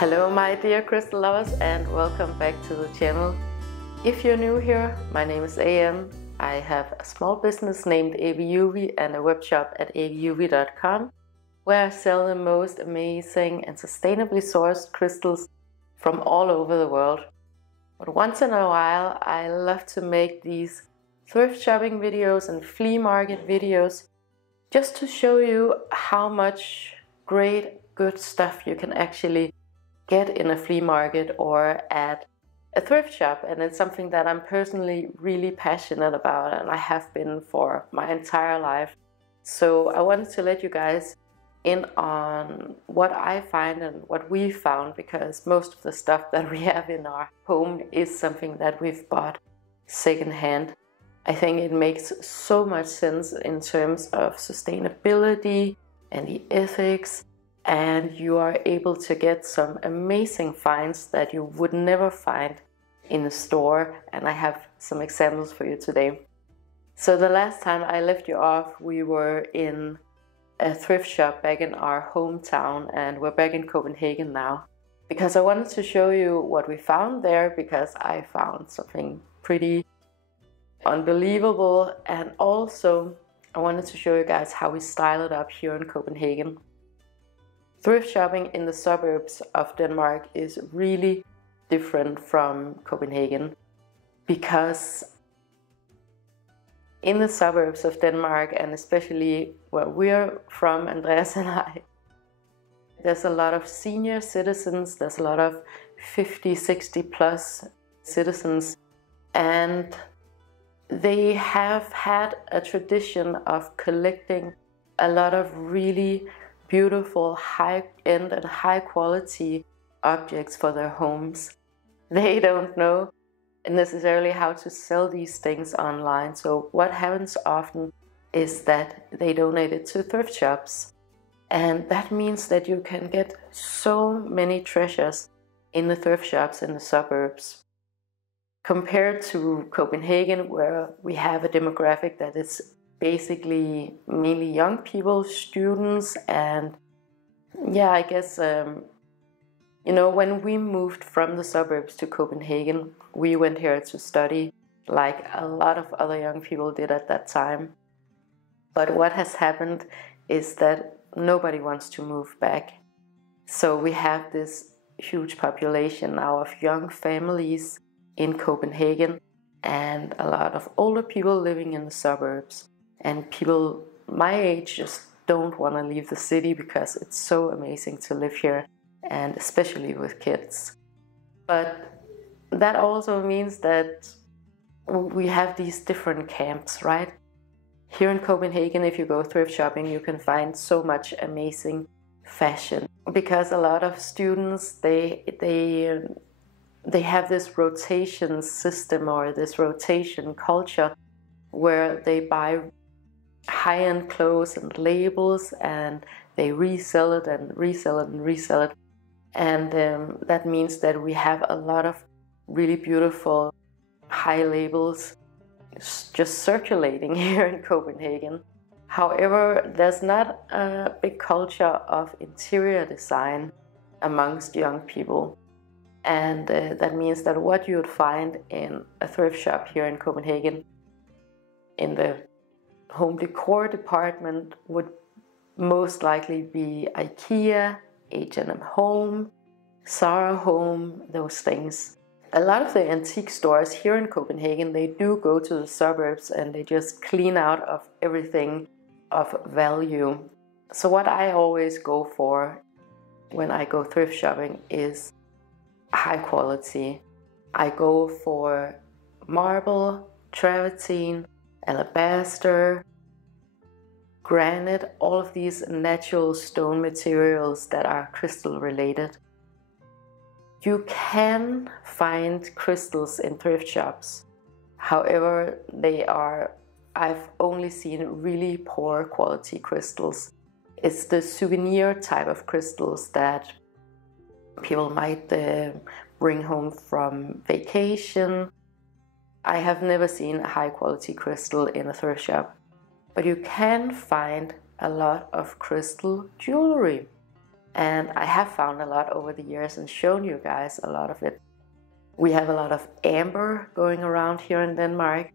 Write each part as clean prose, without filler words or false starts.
Hello my dear crystal lovers, and welcome back to the channel. If you're new here, my name is AM. I have a small business named AVIUVI and a web shop at aviuvi.com where I sell the most amazing and sustainably sourced crystals from all over the world. But once in a while I love to make these thrift shopping videos and flea market videos just to show you how much great good stuff you can actually get in a flea market or at a thrift shop. And it's something that I'm personally really passionate about, and I have been for my entire life. So I wanted to let you guys in on what I find and what we found, because most of the stuff that we have in our home is something that we've bought secondhand. I think it makes so much sense in terms of sustainability and the ethics, and you are able to get some amazing finds that you would never find in a store, and I have some examples for you today. So the last time I left you off, we were in a thrift shop back in our hometown, and we're back in Copenhagen now because I wanted to show you what we found there, because I found something pretty unbelievable, and also I wanted to show you guys how we style it up here in Copenhagen. Thrift shopping in the suburbs of Denmark is really different from Copenhagen, because in the suburbs of Denmark, and especially where we're from, Andreas and I, there's a lot of senior citizens, there's a lot of 50, 60 plus citizens, and they have had a tradition of collecting a lot of really beautiful, high-end and high-quality objects for their homes. They don't know necessarily how to sell these things online, so what happens often is that they donate it to thrift shops, and that means that you can get so many treasures in the thrift shops in the suburbs. Compared to Copenhagen, where we have a demographic that is basically mainly young people, students, and yeah, I guess you know, when we moved from the suburbs to Copenhagen, we went here to study like a lot of other young people did at that time. But what has happened is that nobody wants to move back. So we have this huge population now of young families in Copenhagen and a lot of older people living in the suburbs. And people my age just don't want to leave the city because it's so amazing to live here, and especially with kids. But that also means that we have these different camps, right? Here in Copenhagen, if you go thrift shopping, you can find so much amazing fashion, because a lot of students, they have this rotation system or this rotation culture where they buy high-end clothes and labels, and they resell it and resell it and resell it. And that means that we have a lot of really beautiful high labels just circulating here in Copenhagen. However, there's not a big culture of interior design amongst young people. And that means that what you would find in a thrift shop here in Copenhagen in the home decor department would most likely be IKEA, H&M Home, Zara Home, those things. A lot of the antique stores here in Copenhagen, they do go to the suburbs and they just clean out of everything of value. So what I always go for when I go thrift shopping is high quality. I go for marble, travertine, alabaster, granite, all of these natural stone materials that are crystal related. You can find crystals in thrift shops. However, I've only seen really poor quality crystals. It's the souvenir type of crystals that people might bring home from vacation. I have never seen a high quality crystal in a thrift shop, but you can find a lot of crystal jewelry. And I have found a lot over the years and shown you guys a lot of it. We have a lot of amber going around here in Denmark,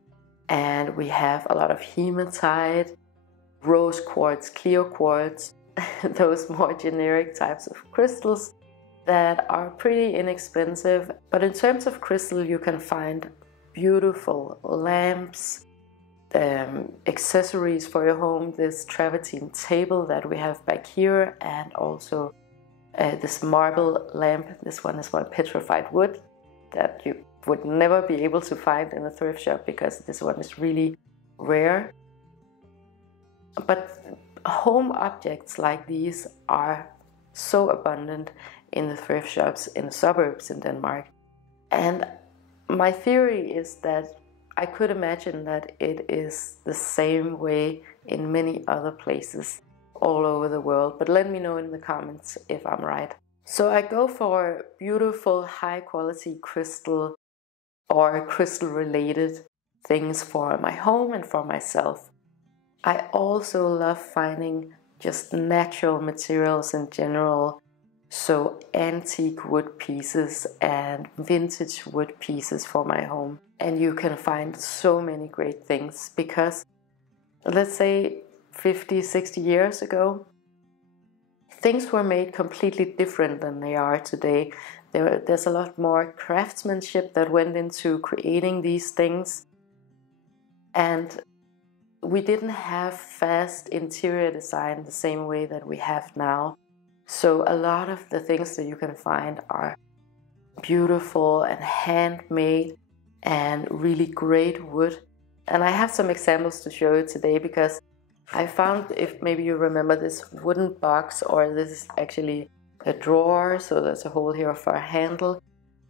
and we have a lot of hematite, rose quartz, clear quartz, those more generic types of crystals that are pretty inexpensive. But in terms of crystal, you can find beautiful lamps, accessories for your home, this travertine table that we have back here, and also this marble lamp. This one is one petrified wood that you would never be able to find in a thrift shop because this one is really rare. But home objects like these are so abundant in the thrift shops in the suburbs in Denmark. And my theory is that I could imagine that it is the same way in many other places all over the world. But let me know in the comments if I'm right. So I go for beautiful, high quality crystal or crystal related things for my home and for myself. I also love finding just natural materials in general. So antique wood pieces and vintage wood pieces for my home. And you can find so many great things because let's say 50, 60 years ago, things were made completely different than they are today. There's a lot more craftsmanship that went into creating these things. And we didn't have fast interior design the same way that we have now. So a lot of the things that you can find are beautiful and handmade and really great wood. And I have some examples to show you today because I found, if maybe you remember, this wooden box, or this is actually a drawer, so there's a hole here for a handle.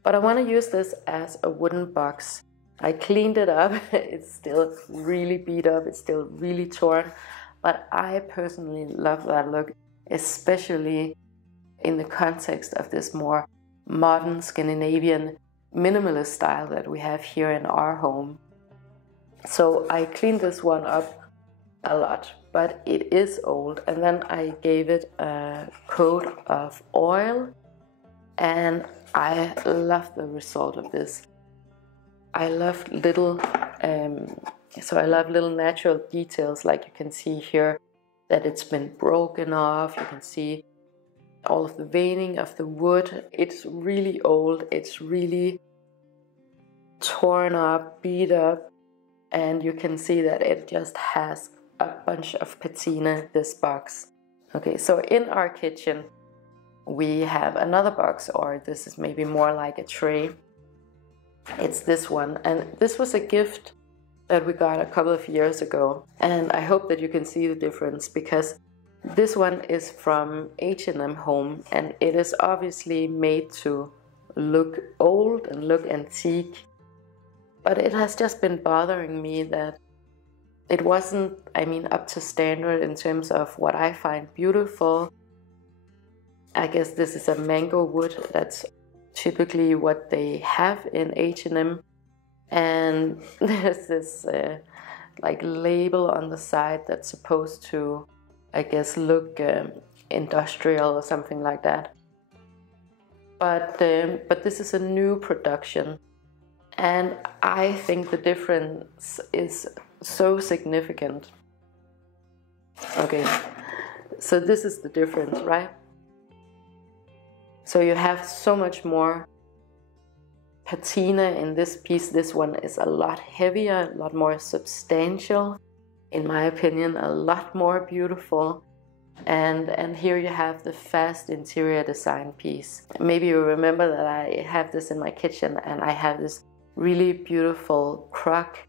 But I want to use this as a wooden box. I cleaned it up. It's still really beat up, it's still really torn, but I personally love that look, especially in the context of this more modern Scandinavian minimalist style that we have here in our home. So I cleaned this one up a lot, but it is old, and then I gave it a coat of oil, and I love the result of this. I love little natural details, like you can see here that it's been broken off. You can see all of the veining of the wood. It's really old, it's really torn up, beat up, and you can see that it just has a bunch of patina, this box. Okay, so in our kitchen we have another box, or this is maybe more like a tray. It's this one, and this was a gift that we got a couple of years ago, and I hope that you can see the difference because this one is from H&M Home, and it is obviously made to look old and look antique, but it has just been bothering me that it wasn't, up to standard in terms of what I find beautiful. I guess this is a mango wood, that's typically what they have in H&M, and there's this like label on the side that's supposed to, I guess, look industrial or something like that. But this is a new production, and I think the difference is so significant. Okay, so this is the difference, right? So you have so much more patina in this piece. This one is a lot heavier, a lot more substantial, in my opinion, a lot more beautiful. And here you have the fast interior design piece. Maybe you remember that I have this in my kitchen, and I have this really beautiful crock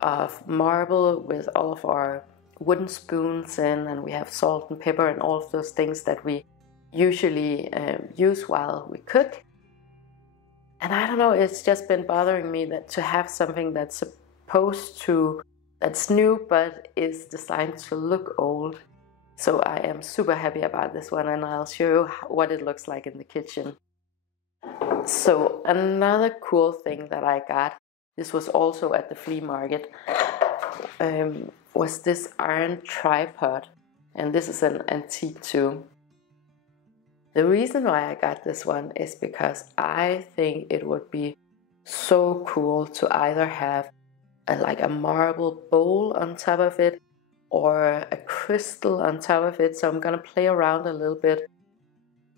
of marble with all of our wooden spoons in, and we have salt and pepper and all of those things that we usually use while we cook. And I don't know, it's just been bothering me that to have something that's new but is designed to look old. So I am super happy about this one, and I'll show you what it looks like in the kitchen. So another cool thing that I got, this was also at the flea market, was this iron tripod, and this is an antique too. The reason why I got this one is because I think it would be so cool to either have like a marble bowl on top of it or a crystal on top of it. So I'm gonna play around a little bit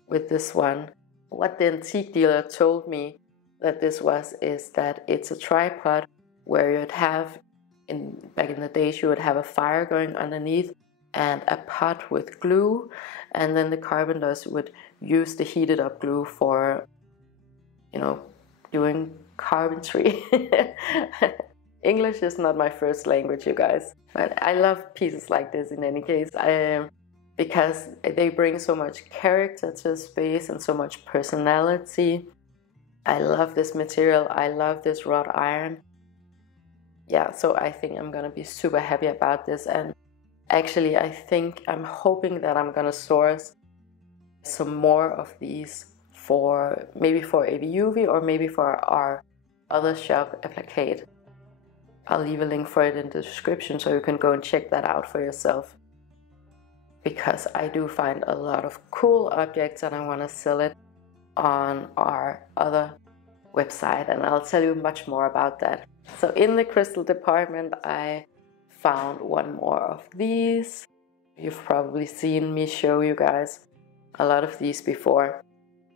with this one. What the antique dealer told me that this was is that it's a tripod where you'd have, back in the days, you would have a fire going underneath and a pot with glue, and then the carpenters would use the heated up glue for, you know, doing carpentry. English is not my first language, you guys, but I love pieces like this in any case, because they bring so much character to the space and so much personality. I love this material. I love this wrought iron. Yeah, so I think I'm gonna be super happy about this. And actually, I'm hoping that I'm gonna source some more of these maybe for AVIUVI or maybe for our other shop, Applique. I'll leave a link for it in the description so you can go and check that out for yourself. Because I do find a lot of cool objects and I want to sell it on our other website, and I'll tell you much more about that. So in the crystal department, I found one more of these. You've probably seen me show you guys a lot of these before.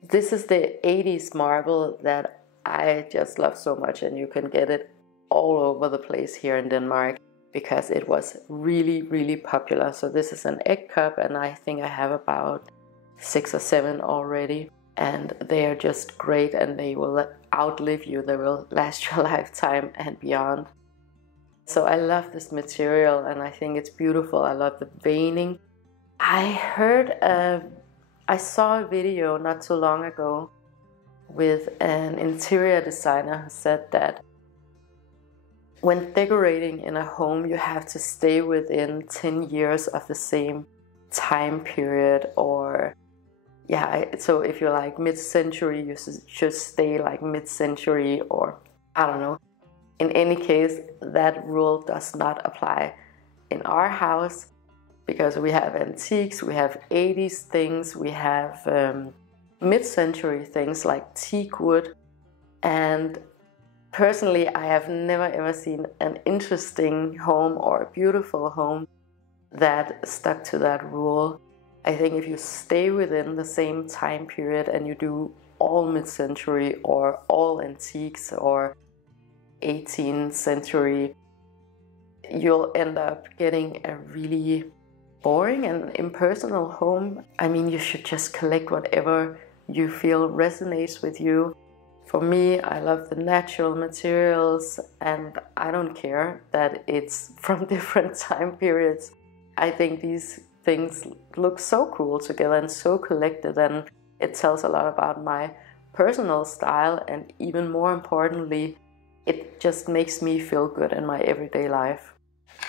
This is the 80s marble that I just love so much, and you can get it all over the place here in Denmark because it was really, really popular. So this is an egg cup, and I think I have about 6 or 7 already, and they are just great, and they will outlive you. They will last your lifetime and beyond. So I love this material and I think it's beautiful. I love the veining. I saw a video not too long ago with an interior designer who said that when decorating in a home, you have to stay within 10 years of the same time period, or so if you're like mid-century, you should stay like mid-century, or I don't know. In any case, that rule does not apply in our house because we have antiques, we have 80s things, we have mid-century things like teak wood, and personally, I have never ever seen an interesting home or a beautiful home that stuck to that rule. I think if you stay within the same time period and you do all mid-century or all antiques or 18th century, you'll end up getting a really boring and impersonal home. I mean, you should just collect whatever you feel resonates with you. For me, I love the natural materials, and I don't care that it's from different time periods. I think these things look so cool together and so collected, and it tells a lot about my personal style, and even more importantly, it just makes me feel good in my everyday life.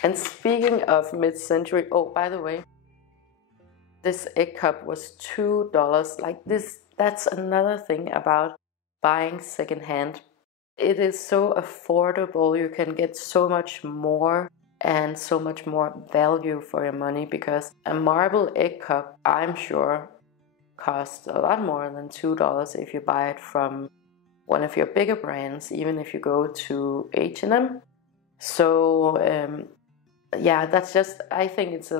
And speaking of mid-century, oh, by the way, this egg cup was $2. Like this, that's another thing about buying secondhand. It is so affordable. You can get so much more and so much more value for your money, because a marble egg cup, I'm sure, costs a lot more than $2 if you buy it from one of your bigger brands, even if you go to H&M. So yeah, that's just, I think it's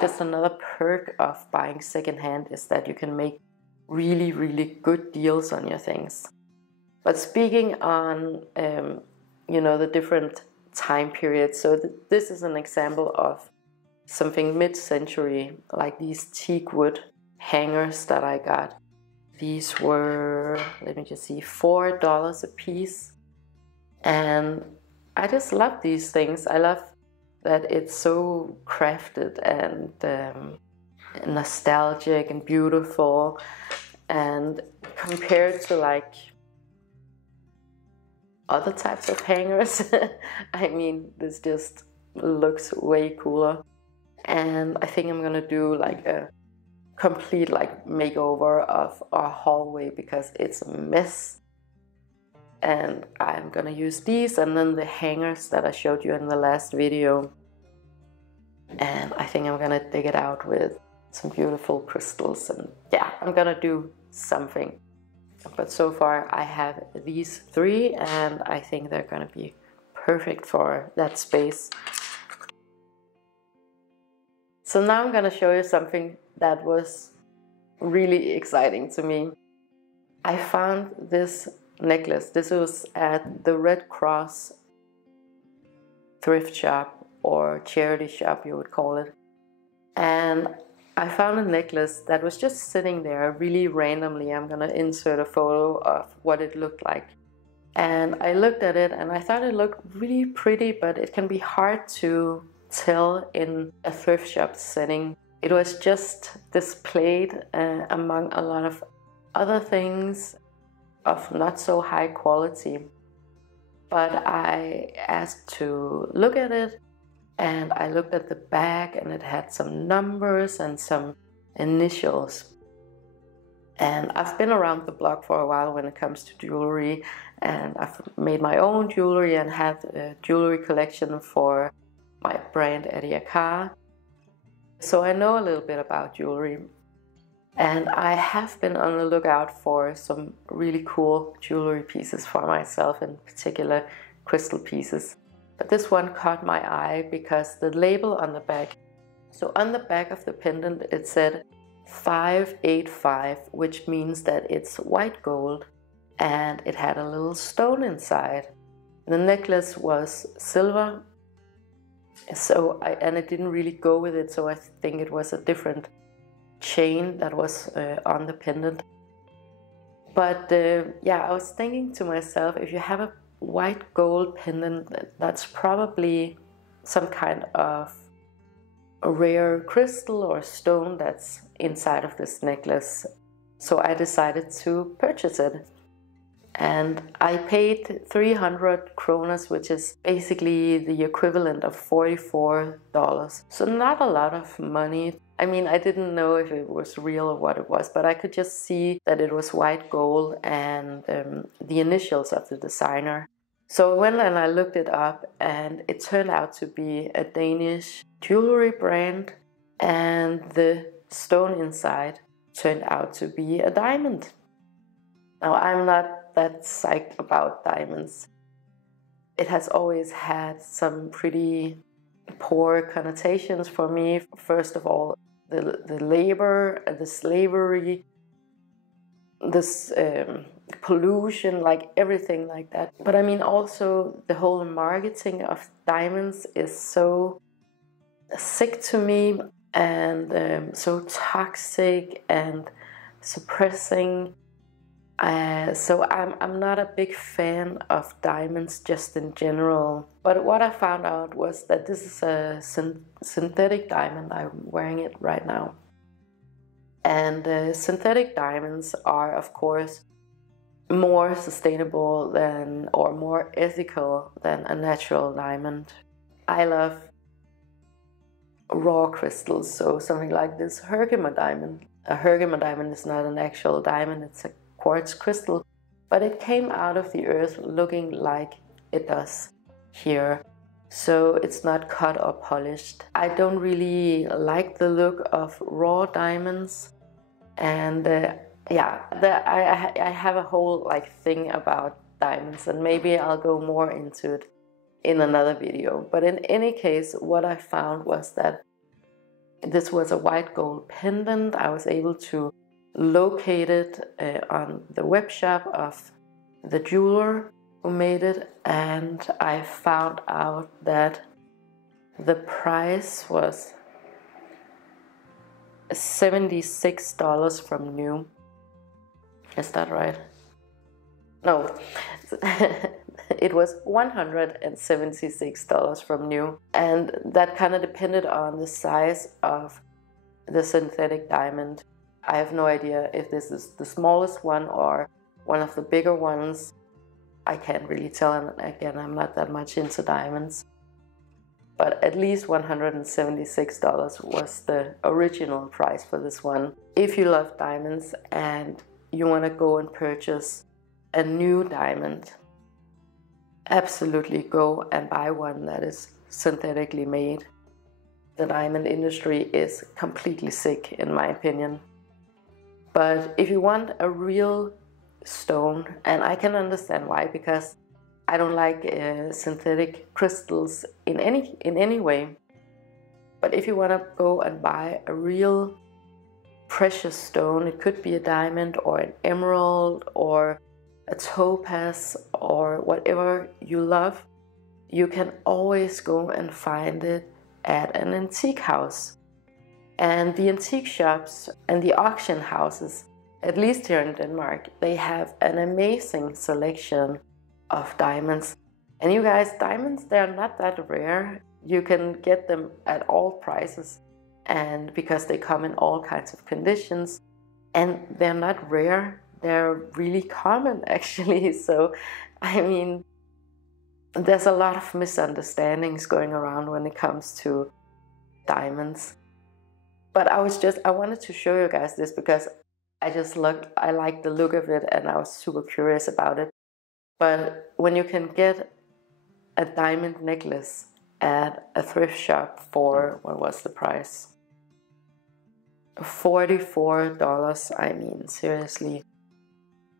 just another perk of buying secondhand, is that you can make really, really good deals on your things. But speaking on, the different time periods, so this is an example of something mid-century, like these teak wood hangers that I got. These were, let me just see, $4 a piece. And I just love these things. I love that it's so crafted and nostalgic and beautiful. And compared to like other types of hangers, I mean, this just looks way cooler. And I think I'm gonna do like a complete makeover of our hallway because it's a mess. And I'm gonna use these and then the hangers that I showed you in the last video. And I think I'm gonna dig it out with some beautiful crystals, and yeah, I'm gonna do something. But so far I have these three, and I think they're gonna be perfect for that space. So now I'm gonna show you something that was really exciting to me. I found this necklace. This was at the Red Cross thrift shop, or charity shop you would call it. And I found a necklace that was just sitting there really randomly. I'm gonna insert a photo of what it looked like. And I looked at it and I thought it looked really pretty, but it can be hard to tell in a thrift shop setting. It was just displayed among a lot of other things of not so high quality. But I asked to look at it, and I looked at the back, and it had some numbers and some initials. And I've been around the block for a while when it comes to jewelry, and I've made my own jewelry and had a jewelry collection for my brand AVIUVI. So I know a little bit about jewelry, and I have been on the lookout for some really cool jewelry pieces for myself, in particular crystal pieces. But this one caught my eye because the label on the back, so on the back of the pendant it said 585, which means that it's white gold, and it had a little stone inside. The necklace was silver, and it didn't really go with it, so I think it was a different chain that was on the pendant. But yeah, I was thinking to myself, if you have a white gold pendant, that's probably some kind of a rare crystal or stone that's inside of this necklace. So I decided to purchase it, and I paid 300 kronas, which is basically the equivalent of $44. So not a lot of money. I mean, I didn't know if it was real or what it was, but I could just see that it was white gold and the initials of the designer. So I went and I looked it up, and it turned out to be a Danish jewelry brand, and the stone inside turned out to be a diamond. Now, I'm not that psyched about diamonds. It has always had some pretty poor connotations for me. First of all, the labor, the slavery, this pollution, like everything like that. But I mean, also the whole marketing of diamonds is so sick to me, and so toxic and suppressing. So I'm not a big fan of diamonds just in general. But what I found out was that this is a synthetic diamond. I'm wearing it right now. And synthetic diamonds are, of course, more sustainable than, or more ethical than, a natural diamond. I love raw crystals, so something like this Herkimer diamond. A Herkimer diamond is not an actual diamond, it's a quartz crystal, but it came out of the earth looking like it does here. So it's not cut or polished. I don't really like the look of raw diamonds, and yeah, I have a whole thing about diamonds, and maybe I'll go more into it in another video. But in any case, what I found was that this was a white gold pendant. I was able to locate it on the web shop of the jeweler who made it, and I found out that the price was $76 from new. Is that right? No, it was $176 from new, and that kind of depended on the size of the synthetic diamond. I have no idea if this is the smallest one or one of the bigger ones. I can't really tell, and again, I'm not that much into diamonds. But at least $176 was the original price for this one. If you love diamonds and you want to go and purchase a new diamond, absolutely go and buy one that is synthetically made. The diamond industry is completely sick, in my opinion. But if you want a real stone, and I can understand why, because I don't like synthetic crystals in any way. But if you want to go and buy a real precious stone, it could be a diamond or an emerald or a topaz or whatever you love, you can always go and find it at an antique house. And the antique shops and the auction houses, at least here in Denmark, they have an amazing selection of diamonds. And you guys, diamonds, they're not that rare. You can get them at all prices, and because they come in all kinds of conditions, and they're not rare, they're really common actually. So I mean, there's a lot of misunderstandings going around when it comes to diamonds. But I wanted to show you guys this because I like the look of it, and I was super curious about it. But when you can get a diamond necklace at a thrift shop for, what was the price? $44. I mean, seriously.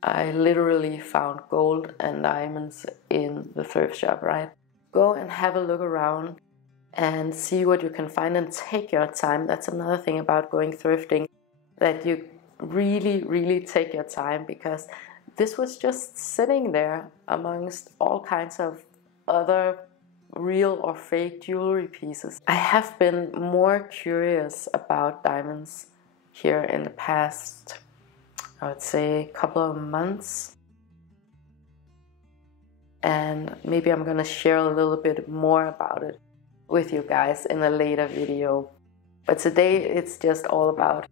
I literally found gold and diamonds in the thrift shop, right? Go and have a look around and see what you can find, and take your time. That's another thing about going thrifting, that you really take your time, because this was just sitting there amongst all kinds of other real or fake jewelry pieces. I have been more curious about diamonds here in the past, I would say, couple of months. And maybe I'm gonna share a little bit more about it with you guys in a later video. But today it's just all about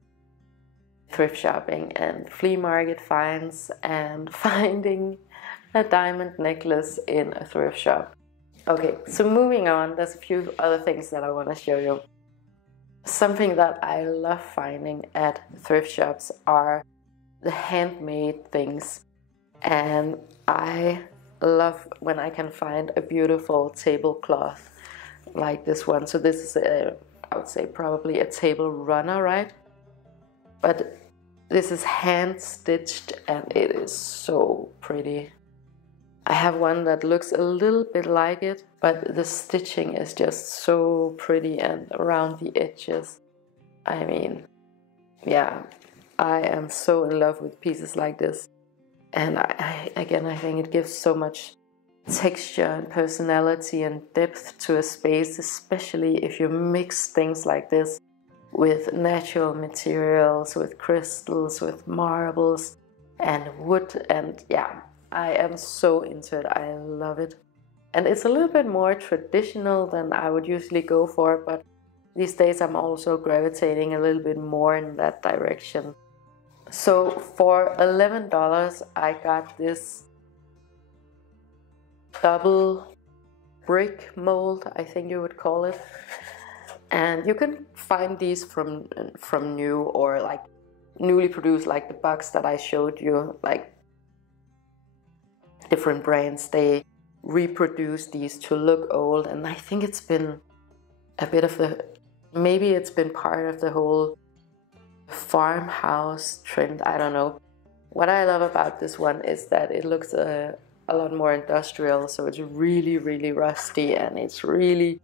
thrift shopping and flea market finds and finding a diamond necklace in a thrift shop. Okay, so moving on, there's a few other things that I want to show you. Something that I love finding at thrift shops are the handmade things. And I love when I can find a beautiful tablecloth like this one. So this is I would say probably a table runner, right? But this is hand stitched and it is so pretty. I have one that looks a little bit like it, but the stitching is just so pretty, and around the edges. I mean, yeah, I am so in love with pieces like this. And I think it gives so much texture and personality and depth to a space, especially if you mix things like this with natural materials, with crystals, with marbles and wood. And yeah, I am so into it. I love it. And it's a little bit more traditional than I would usually go for, but these days I'm also gravitating a little bit more in that direction. So for $11 I got this double brick mold, I think you would call it. And you can find these from new or like newly produced, like the box that I showed you, like different brands, they reproduce these to look old. And I think it's been a bit of maybe it's been part of the whole farmhouse trend, I don't know. What I love about this one is that it looks a lot more industrial, so it's really rusty and it's really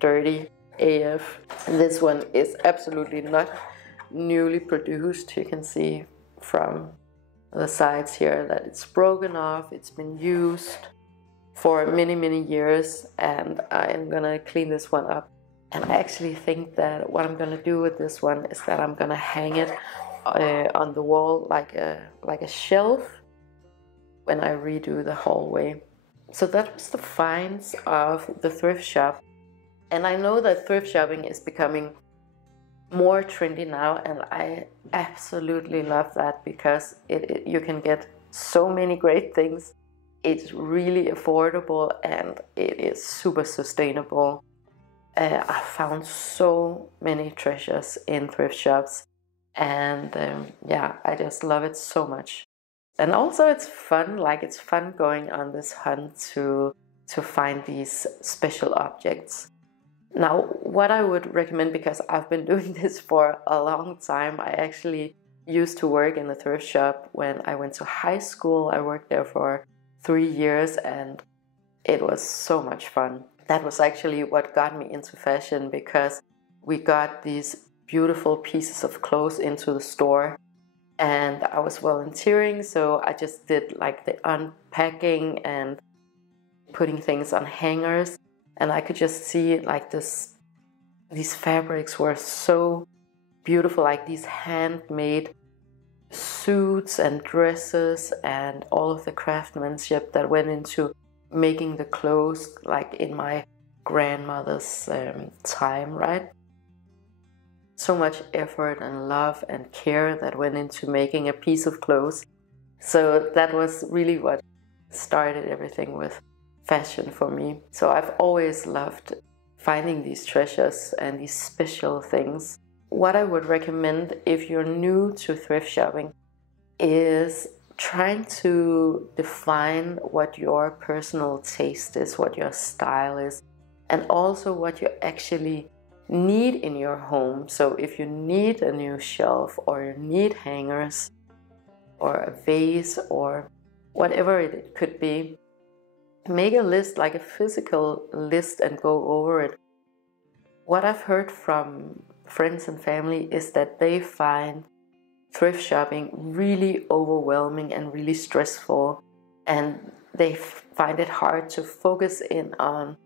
dirty AF. And this one is absolutely not newly produced. You can see from the sides here that it's broken off, it's been used for many years, and I'm gonna clean this one up. And I actually think that what I'm gonna do with this one is that I'm gonna hang it on the wall like a shelf when I redo the hallway. So that was the finds of the thrift shop. And I know that thrift shopping is becoming more trendy now, and I absolutely love that, because you can get so many great things. It's really affordable and it is super sustainable. I found so many treasures in thrift shops, and yeah, I just love it so much. And also it's fun, it's fun going on this hunt to find these special objects. Now, what I would recommend, because I've been doing this for a long time, I actually used to work in a thrift shop when I went to high school. I worked there for 3 years and it was so much fun. That was actually what got me into fashion, because we got these beautiful pieces of clothes into the store and I was volunteering, so I just did like the unpacking and putting things on hangers, and I could just see like these fabrics were so beautiful, like these handmade suits and dresses and all of the craftsmanship that went into making the clothes, like in my grandmother's time, right? So much effort and love and care that went into making a piece of clothes. So that was really what started everything with fashion for me. So I've always loved finding these treasures and these special things. What I would recommend if you're new to thrift shopping is trying to define what your personal taste is, what your style is, and also what you actually need in your home. So if you need a new shelf, or you need hangers, or a vase, or whatever it could be, make a list, like a physical list, and go over it. What I've heard from friends and family is that they find thrift shopping really overwhelming and really stressful, and they find it hard to focus in on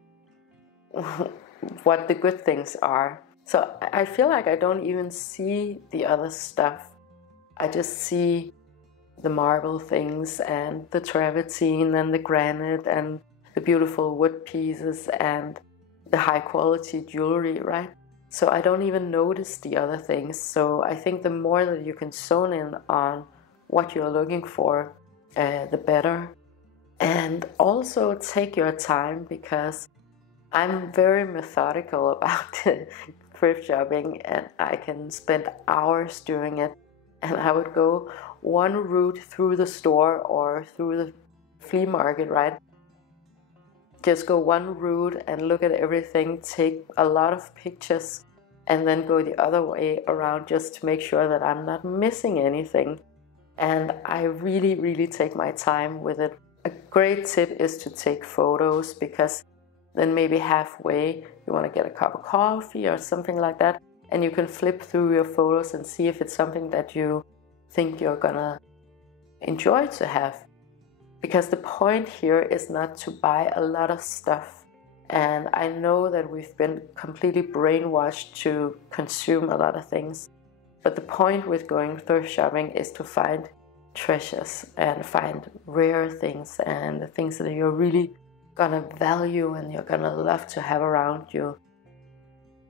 what the good things are. So I feel like I don't even see the other stuff. I just see the marble things and the travertine and the granite and the beautiful wood pieces and the high quality jewelry, right? So I don't even notice the other things. So I think the more that you can zone in on what you're looking for, the better. And also take your time, because I'm very methodical about thrift shopping, and I can spend hours doing it. And I would go one route through the store or through the flea market, right? Just go one route and look at everything, take a lot of pictures, and then go the other way around just to make sure that I'm not missing anything. And I really, really take my time with it. A great tip is to take photos, because then maybe halfway you want to get a cup of coffee or something like that, and you can flip through your photos and see if it's something that you think you're gonna enjoy to have. Because the point here is not to buy a lot of stuff. And I know that we've been completely brainwashed to consume a lot of things. But the point with going thrift shopping is to find treasures and find rare things and the things that you're really gonna value and you're gonna love to have around you.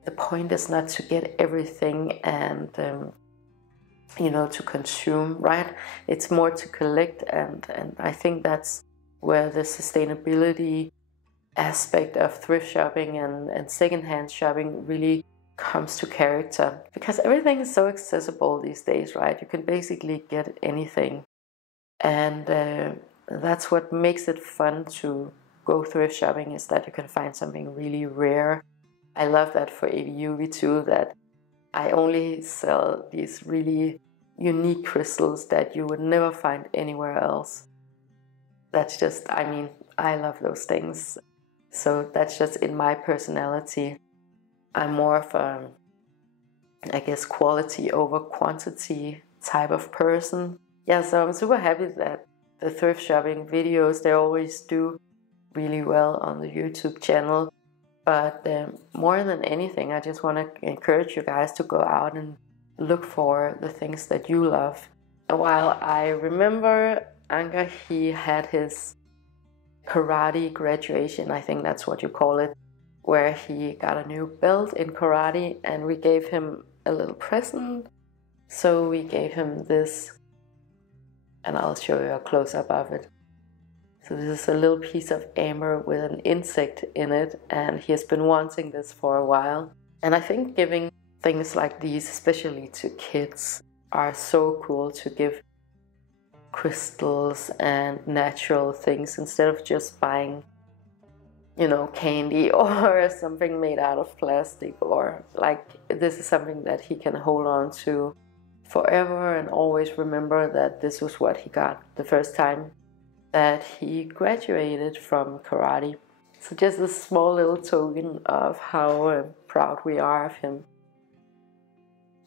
The point is not to get everything and to consume, right? It's more to collect, and I think that's where the sustainability aspect of thrift shopping and secondhand shopping really comes to character, because everything is so accessible these days, right? You can basically get anything, and that's what makes it fun to go thrift shopping, is that you can find something really rare. I love that for AVIUVI too, that I only sell these really unique crystals that you would never find anywhere else. That's just, I love those things. So that's just in my personality. I'm more of a, quality over quantity type of person. Yeah, so I'm super happy that the thrift shopping videos, they always do really well on the YouTube channel. But more than anything, I just want to encourage you guys to go out and look for the things that you love. While I remember Anka, he had his karate graduation, I think that's what you call it, where he got a new belt in karate, and we gave him a little present. So we gave him this, and I'll show you a close-up of it. So this is a little piece of amber with an insect in it, and he has been wanting this for a while. And I think giving things like these, especially to kids, are so cool, to give crystals and natural things instead of just buying you know, candy or something made out of plastic, or like this is something that he can hold on to forever and always remember that this was what he got the first time that he graduated from karate. So just a small little token of how proud we are of him.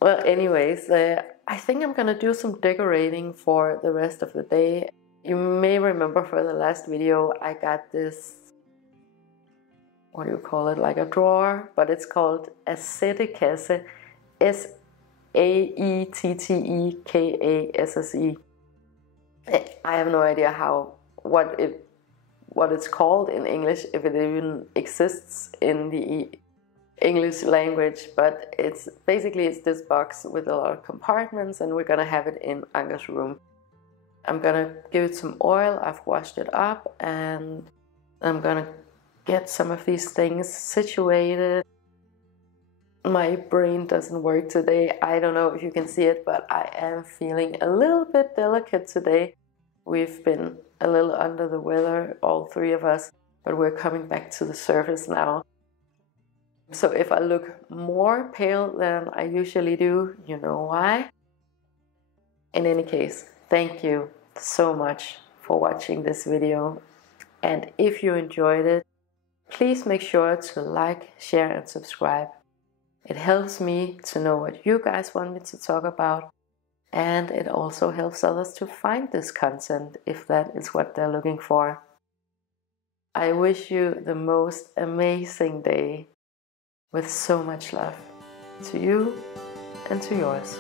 Well, anyways, I think I'm gonna do some decorating for the rest of the day. You may remember for the last video I got this, what do you call it, like a drawer, but it's called a sættekasse, S-A-E-T-T-E-K-A-S-S-E. I have no idea what it's called in English, if it even exists in the English language, but it's this box with a lot of compartments, and we're gonna have it in Anker's room. I'm gonna give it some oil. I've washed it up, and I'm gonna get some of these things situated. My brain doesn't work today. I don't know if you can see it, but I am feeling a little bit delicate today. We've been a little under the weather, all three of us, but we're coming back to the surface now. So if I look more pale than I usually do, you know why. In any case, thank you so much for watching this video. And if you enjoyed it, please make sure to like, share, and subscribe. It helps me to know what you guys want me to talk about, and it also helps others to find this content if that is what they're looking for. I wish you the most amazing day with so much love to you and to yours.